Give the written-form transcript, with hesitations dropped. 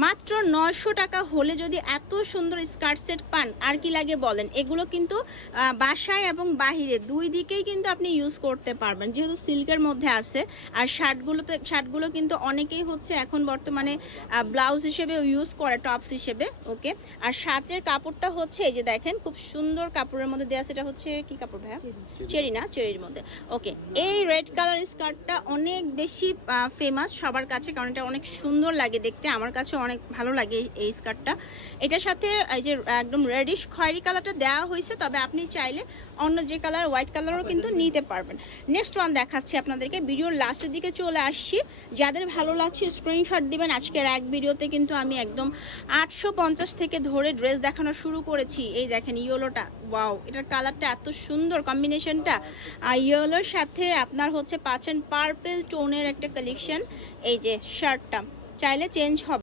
মাত্র 900 টাকা হলে যদি এত সুন্দর স্কার্ট সেট পান আর কি লাগে বলেন। এগুলো কিন্তু বাসায় এবং বাহিরে দুই দিকেই কিন্তু আপনি ইউজ করতে পারবেন, যেহেতু সিল্কের মধ্যে আছে। আর শার্টগুলো কিন্তু অনেকেই হচ্ছে এখন বর্তমানে ব্লাউজ হিসেবে ইউজ করে, টপস হিসেবে। ওকে, আর শার্টের কাপড়টা হচ্ছে এই যে দেখেন, খুব সুন্দর কাপড়ের মধ্যে দেওয়া। সেটা হচ্ছে কি কাপড় ভাইয়া? চেরি না, চেরির মধ্যে। ওকে, এই রেড কালার স্কার্টটা অনেক বেশি ফেমাস সবার কাছে, কারণ এটা অনেক সুন্দর লাগে দেখতে। আমার কাছে অনেক ভালো লাগে এই স্কার্টটা। এটার সাথে এই যে একদম রেডিশ খয়েরি কালারটা দেওয়া হয়েছে, তবে আপনি চাইলে অন্য যে কালার, হোয়াইট কালারও কিন্তু নিতে পারবেন। নেক্সট ওয়ান দেখাচ্ছি আপনাদেরকে, ভিডিওর লাস্টের দিকে চলে আসছি। যাদের ভালো লাগছে স্ক্রিনশট দিবেন। আজকের এক ভিডিওতে কিন্তু আমি একদম 850 থেকে ধরে ড্রেস দেখানো শুরু করেছি। এই দেখেন ইয়েলোটা, ওয়াও, এটার কালারটা এত সুন্দর কম্বিনেশনটা। আর ইয়েলোর সাথে আপনার হচ্ছে পাচ্ছেন পার্পল টোনের একটা কালেকশন। এই যে শার্টটা চাইলে চেঞ্জ হবে।